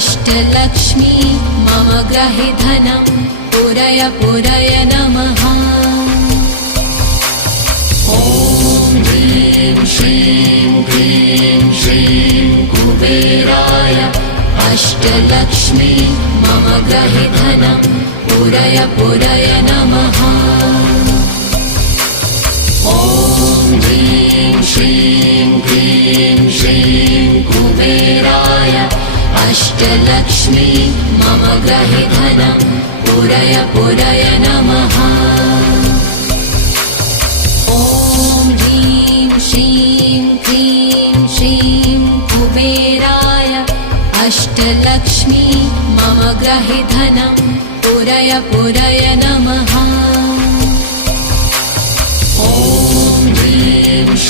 अष्टलक्ष्मी मम ग्रहे धनं पुरय पुरय नमः। ॐ ह्रीं श्रीं क्लीं श्रीं कुबेराय अष्टलक्ष्मी मम ग्रहे धनं पुरय पुरय नमः। ॐ ह्रीं श्रीं क्लीं श्रीं कुबेराय अष्टलक्ष्मी मम ग्रहे धनं पुरय पुरय नमः। ॐ ह्रीं श्रीं क्लीं श्रीं कुबेराय अष्टलक्ष्मी मम ग्रहे धनं पुरय पुरय नमः। ॐ